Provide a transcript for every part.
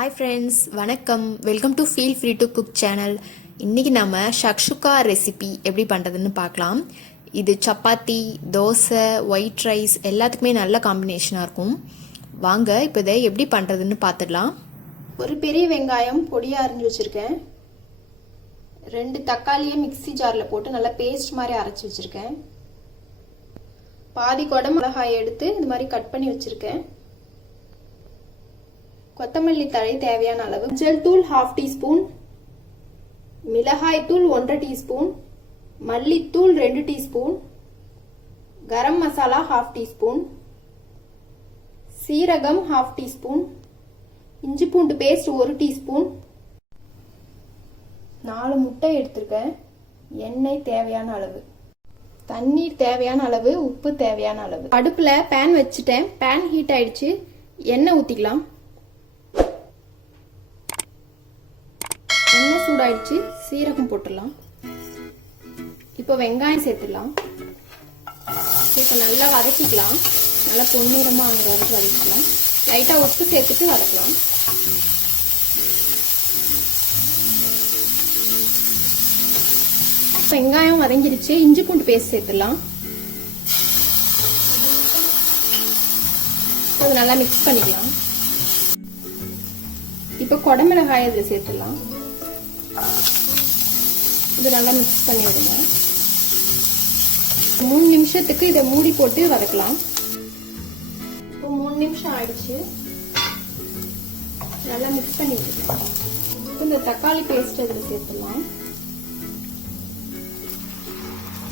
Hi friends, வணக்கம். Welcome to feel free to cook channel. இன்றைக்கி நம்ம ஷக்ஷுக்கா ரெசிபி எப்படி பண்ணுறதுன்னு பார்க்கலாம். இது சப்பாத்தி, தோசை, ஒயிட் ரைஸ் எல்லாத்துக்குமே நல்ல காம்பினேஷனாக இருக்கும். வாங்க இப்போ இதை எப்படி பண்ணுறதுன்னு பார்த்துடலாம். ஒரு பெரிய வெங்காயம் பொடியாக அரிஞ்சு வச்சுருக்கேன். 2 தக்காளியை மிக்சி ஜாரில் போட்டு நல்லா பேஸ்ட் மாதிரி அரைச்சி வச்சுருக்கேன். பாதி குடை மிளகாயை எடுத்து இது மாதிரி கட் பண்ணி வச்சுருக்கேன். கொத்தமல்லி தழை தேவையான அளவு, மஞ்சள் தூள் 1/2 டீஸ்பூன், மிளகாய் தூள் 1/2 டீஸ்பூன், மல்லித்தூள் 2 டீஸ்பூன், கரம் மசாலா 1/2 டீஸ்பூன், சீரகம் 1/2 டீஸ்பூன், இஞ்சி பூண்டு பேஸ்ட் 1 டீஸ்பூன், 4 முட்டை எடுத்திருக்கேன். எண்ணெய் தேவையான அளவு, தண்ணீர் தேவையான அளவு, உப்பு தேவையான அளவு. அடுப்புல பேன் வச்சுட்டேன். பேன் ஹீட் ஆயிடுச்சு. எண்ணெய் ஊத்திக்கலாம். எண்ணெய் சூடாயிடுச்சு. சீரகம் போட்டுடலாம். இப்போ வெங்காயம் சேர்த்துடலாம். இப்போ நல்லா வதக்கிக்கலாம். நல்லா பொன்னிறமா ஆகிற வரைக்கும் வதக்கிக்கலாம். லைட்டாக உப்பு சேர்த்துட்டு வதக்கலாம். வெங்காயம் வதங்கிடுச்சு. இஞ்சி பூண்டு பேஸ்ட் சேர்த்துடலாம். அது நல்லா மிக்ஸ் பண்ணிக்கலாம். இப்போ குடமிளகாய் இதில் சேர்த்துடலாம். இது நல்லா மிக்ஸ் பண்ணி விடுங்க. 3 நிமிஷத்துக்கு இதை மூடி போட்டு வதக்கலாம். இப்போ 3 நிமிஷம் ஆயிடுச்சு. நல்லா மிக்ஸ் பண்ணி விட்டுக்கலாம். இப்போ இந்த தக்காளி பேஸ்ட் இதில் சேர்த்துடலாம்.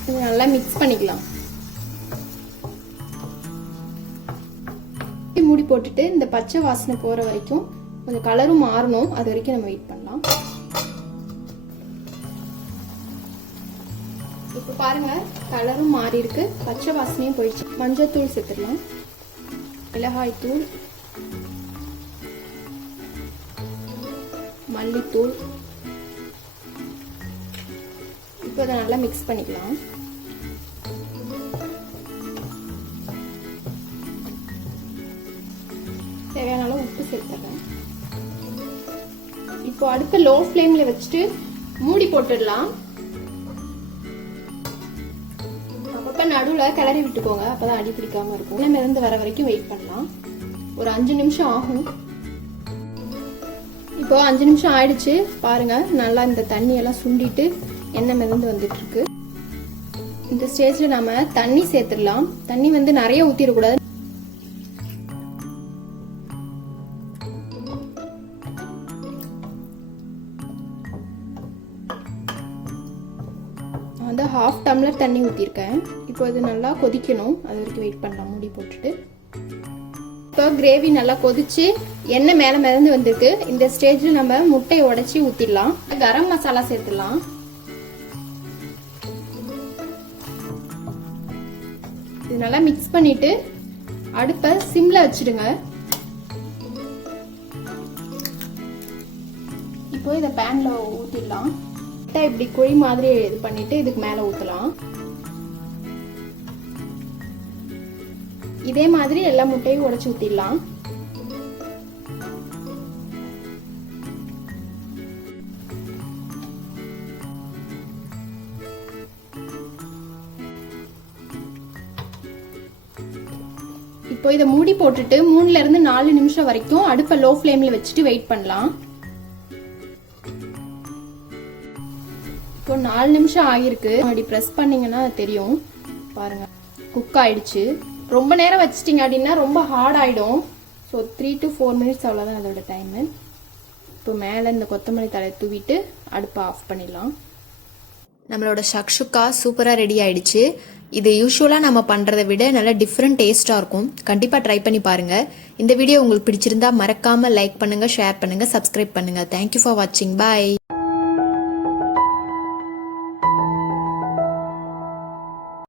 இது நல்லா மிக்ஸ் பண்ணிக்கலாம். மூடி போட்டுட்டு இந்த பச்சை வாசனை போற வரைக்கும் கொஞ்சம் கலரும் மாறணும். அது வரைக்கும் நம்ம வெயிட் பண்ணலாம். இப்போ பாருங்க, கலரும் மாறி இருக்கு, பச்சை வாசனையும் போயிடுச்சு. மஞ்சள் தூள் சேர்த்துடலாம். மிளகாய் தூள், மல்லித்தூள். இப்போ அதை நல்லா மிக்ஸ் பண்ணிக்கலாம். தேவையான அளவு உப்பு சேர்த்துறேன். இப்போ அடுத்த லோ ஃப்ளேம்ல வச்சுட்டு மூடி போட்டுடலாம். அப்பப்ப நடுவில் கிளறி விட்டுக்கோங்க, அப்பதான் அடி பிடிக்காம இருக்கும். நம்ம இருந்து வர வரைக்கும் வெயிட் பண்ணலாம். ஒரு 5 நிமிஷம் ஆகும். இப்போ 5 நிமிஷம் ஆயிடுச்சு. பாருங்க, நல்லா இந்த தண்ணியெல்லாம் சுண்டிட்டு எண்ணெய் மிதந்து வந்துட்டு இருக்கு. இந்த ஸ்டேஜ்ல நம்ம தண்ணி சேர்த்துடலாம். தண்ணி நிறைய ஊத்திடக்கூடாது. வந்து 1/2 டம்ளர் தண்ணி ஊற்றிருக்கேன். இப்போ இது நல்லா கொதிக்கணும். அது வரைக்கும் வெயிட் பண்ணலாம் மூடி போட்டுட்டு. இப்போ கிரேவி நல்லா கொதிச்சு எண்ணெய் மேலே மிதந்து வந்திருக்கு. இந்த ஸ்டேஜில் நம்ம முட்டையை உடைச்சி ஊற்றிடலாம். கரம் மசாலா சேர்த்துடலாம். இது நல்லா மிக்ஸ் பண்ணிட்டு அடுப்பை சிம்ல வச்சிடுங்க. இப்போ இதை பேன்ல ஊற்றிடலாம். இப்படி குழி மாதிரி இது பண்ணிட்டு இதுக்கு மேல ஊத்தலாம். இதே மாதிரி எல்லா முட்டையும் உடைச்சு ஊத்திடலாம். இப்போ இதை மூடி போட்டுட்டு 3ல இருந்து 4 நிமிஷம் வரைக்கும் அடுப்பை லோ ஃப்ளேம்ல வச்சுட்டு வெயிட் பண்ணலாம். இப்போ 4 நிமிஷம் ஆகிருக்கு. அப்படி ப்ரெஸ் பண்ணீங்கன்னா தெரியும். பாருங்க, குக் ஆயிடுச்சு. ரொம்ப நேரம் வச்சிட்டிங்க அப்படின்னா ரொம்ப ஹார்ட் ஆயிடும். ஸோ 3 to 4 மினிட்ஸ் அவ்வளோதான் அதோட டைமு. இப்போ மேலே இந்த கொத்தமல்லி தழை தூவிட்டு அடுப்பை ஆஃப் பண்ணிடலாம். நம்மளோட ஷக்ஷுக்கா சூப்பராக ரெடி ஆயிடுச்சு. இது யூஸ்வலாக நம்ம பண்ணுறதை விட நல்லா டிஃப்ரெண்ட் டேஸ்ட்டாக இருக்கும். கண்டிப்பாக ட்ரை பண்ணி பாருங்கள். இந்த வீடியோ உங்களுக்கு பிடிச்சிருந்தா மறக்காமல் லைக் பண்ணுங்கள், ஷேர் பண்ணுங்கள், சப்ஸ்கிரைப் பண்ணுங்கள். தேங்க்யூ ஃபார் வாட்சிங். பாய்.